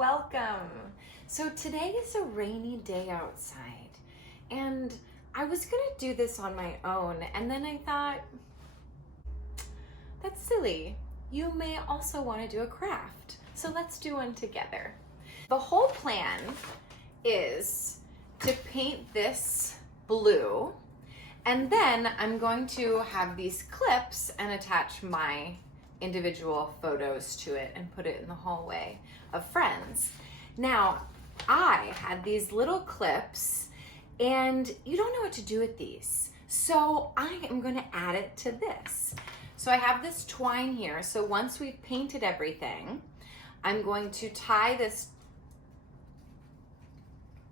welcome. So today is a rainy day outside and I was gonna do this on my own and then I thought, that's silly. You may also want to do a craft. So let's do one together. The whole plan is to paint this blue and then I'm going to have these clips and attach my individual photos to it and put it in the hallway of friends. Now, I had these little clips and you don't know what to do with these. So I am gonna add it to this. So I have this twine here. So once we've painted everything, I'm going to tie this.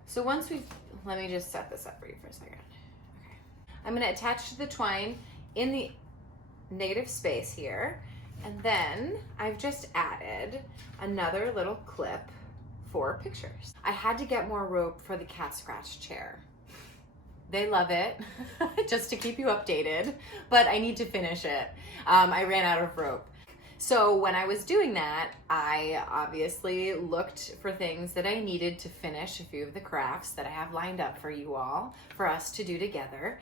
So once we've, let me just set this up for you for a second. Okay. I'm gonna attach the twine in the negative space here. And then I've just added another little clip for pictures. I had to get more rope for the cat scratch chair. They love it, just to keep you updated, but I need to finish it. I ran out of rope. So when I was doing that, I obviously looked for things that I needed to finish a few of the crafts that I have lined up for you all, for us to do together.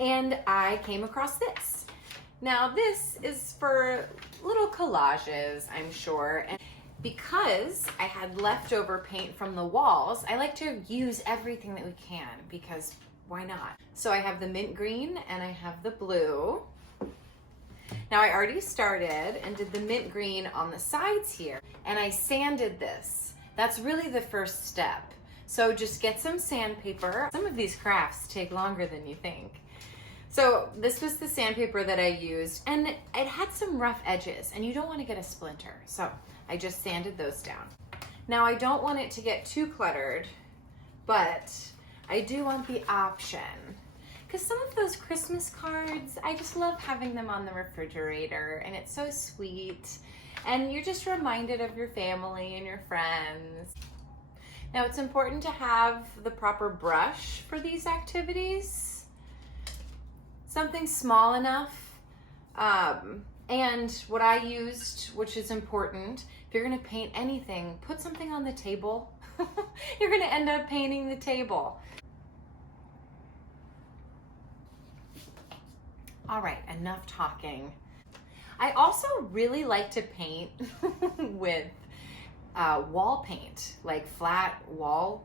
And I came across this. Now this is for little collages, I'm sure. And because I had leftover paint from the walls, I like to use everything that we can because why not? So I have the mint green and I have the blue. Now I already started and did the mint green on the sides here and I sanded this. That's really the first step. So just get some sandpaper. Some of these crafts take longer than you think. So this was the sandpaper that I used and it had some rough edges and you don't want to get a splinter. So I just sanded those down. Now I don't want it to get too cluttered, but I do want the option. Because some of those Christmas cards, I just love having them on the refrigerator and it's so sweet. And you're just reminded of your family and your friends. Now it's important to have the proper brush for these activities. Something small enough. And what I used, which is important, if you're gonna paint anything, put something on the table. You're gonna end up painting the table. All right, enough talking. I also really like to paint with wall paint, like flat wall,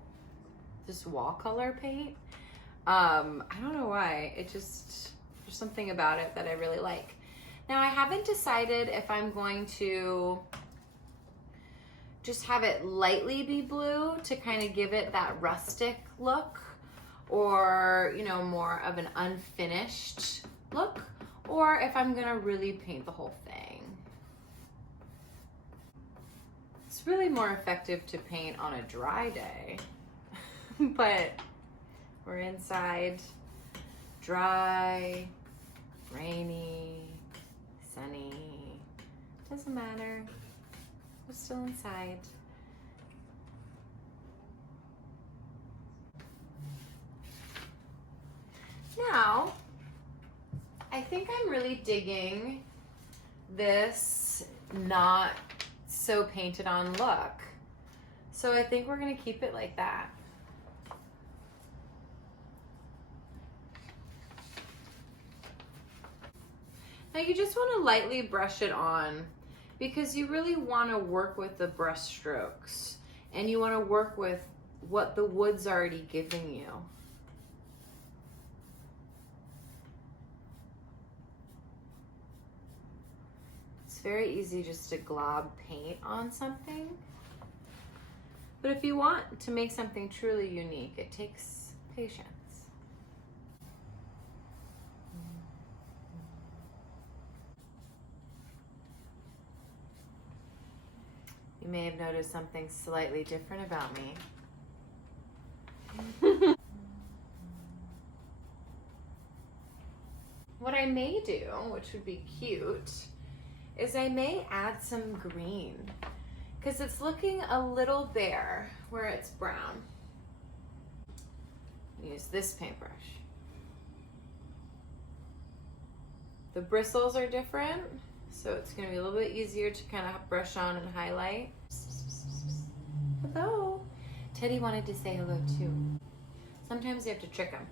just wall color paint. I don't know why, there's something about it that I really like. Now I haven't decided if I'm going to just have it lightly be blue to kind of give it that rustic look, or, you know, more of an unfinished look, or if I'm gonna really paint the whole thing. It's really more effective to paint on a dry day, but we're inside, dry, rainy, sunny, doesn't matter, we're still inside. Now, I think I'm really digging this not so painted on look. So I think we're gonna keep it like that. Now you just wanna lightly brush it on because you really wanna work with the brush strokes and you wanna work with what the wood's already giving you. Very easy just to glob paint on something. But if you want to make something truly unique, it takes patience. You may have noticed something slightly different about me. What I may do, which would be cute, is I may add some green because it's looking a little bare where it's brown. Use this paintbrush. The bristles are different, so it's gonna be a little bit easier to kind of brush on and highlight. hello. Teddy wanted to say hello too. Sometimes you have to trick him.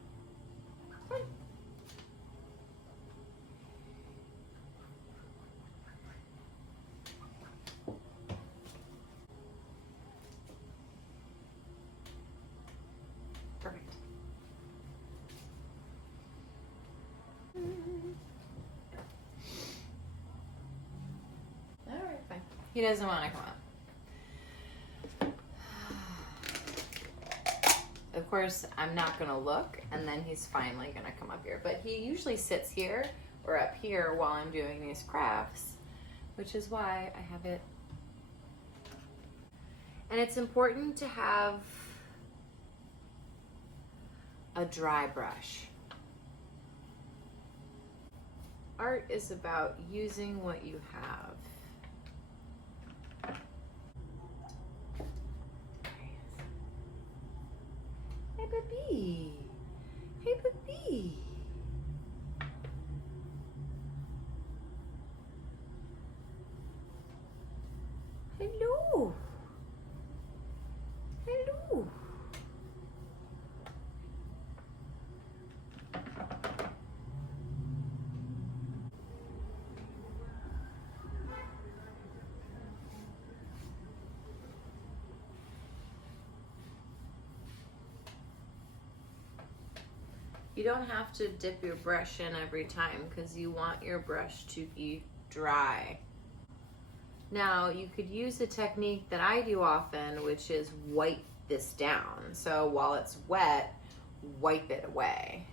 Perfect. All right, fine. He doesn't want to come up. Of course, I'm not gonna look, and then he's finally gonna come up here. But he usually sits here or up here while I'm doing these crafts, which is why I have it. And it's important to have a dry brush. Art is about using what you have. Hey, baby. Hey, baby. Hello. Hello. You don't have to dip your brush in every time because you want your brush to be dry. Now, you could use a technique that I do often, which is wipe this down. So while it's wet, wipe it away.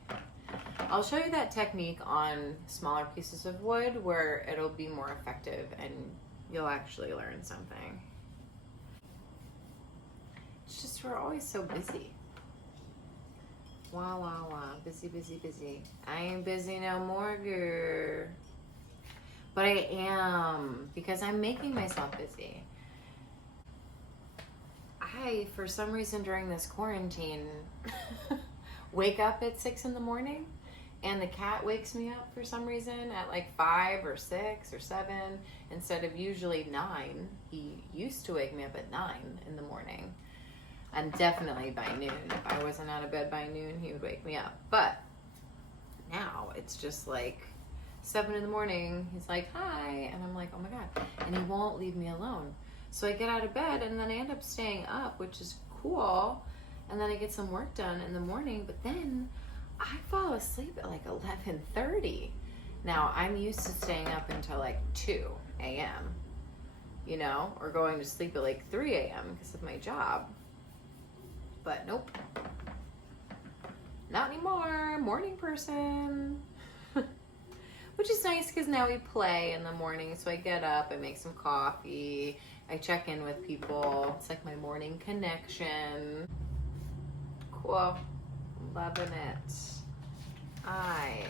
I'll show you that technique on smaller pieces of wood where it'll be more effective and you'll actually learn something. It's just we're always so busy. Wow, wow, wow. Busy, busy, busy. I ain't busy no more, girl. But I am, because I'm making myself busy. I, for some reason during this quarantine, wake up at 6 in the morning, and the cat wakes me up for some reason at like 5 or 6 or 7 instead of usually 9. He used to wake me up at 9 in the morning. And definitely by noon. If I wasn't out of bed by noon, he would wake me up. But now it's just like 7 in the morning. He's like, hi. And I'm like, oh my God. And he won't leave me alone. So I get out of bed and then I end up staying up, which is cool. And then I get some work done in the morning. But then I fall asleep at like 11:30. Now I'm used to staying up until like 2 a.m., you know, or going to sleep at like 3 a.m. because of my job. But nope, not anymore. Morning person. Which is nice because now we play in the morning. So I get up, I make some coffee, I check in with people. It's like my morning connection. Cool. Loving it. I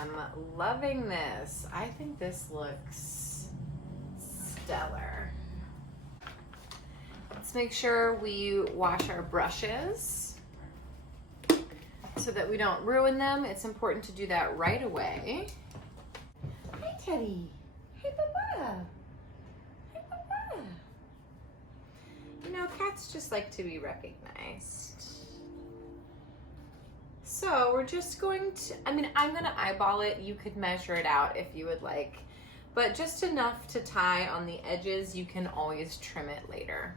am loving this. I think this looks stellar. Let's make sure we wash our brushes so that we don't ruin them. It's important to do that right away. Hi, Teddy. Hey, Papa. Hey, Papa. You know, cats just like to be recognized. So we're just going to, I'm going to eyeball it. You could measure it out if you would like, but just enough to tie on the edges. You can always trim it later.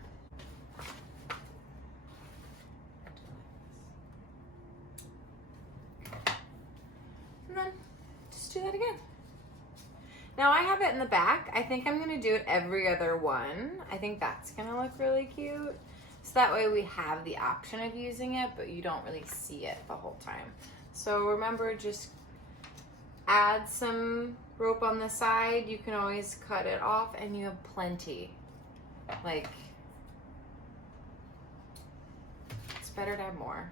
And then just do that again. Now I have it in the back. I think I'm going to do it every other one. I think that's going to look really cute. So that way we have the option of using it, but you don't really see it the whole time. So remember, just add some rope on the side. You can always cut it off and you have plenty. Like, it's better to have more.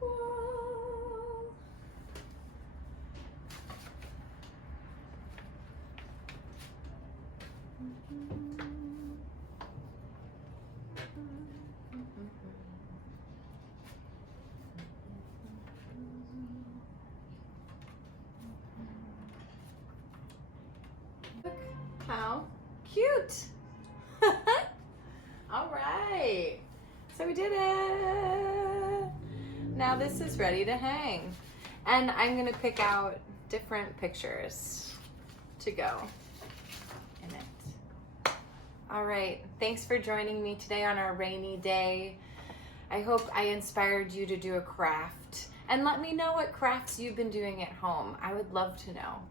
Cool. cute? All right, so we did it. Now this is ready to hang. And I'm gonna pick out different pictures to go in it. All right, thanks for joining me today on our rainy day. I hope I inspired you to do a craft. And let me know what crafts you've been doing at home. I would love to know.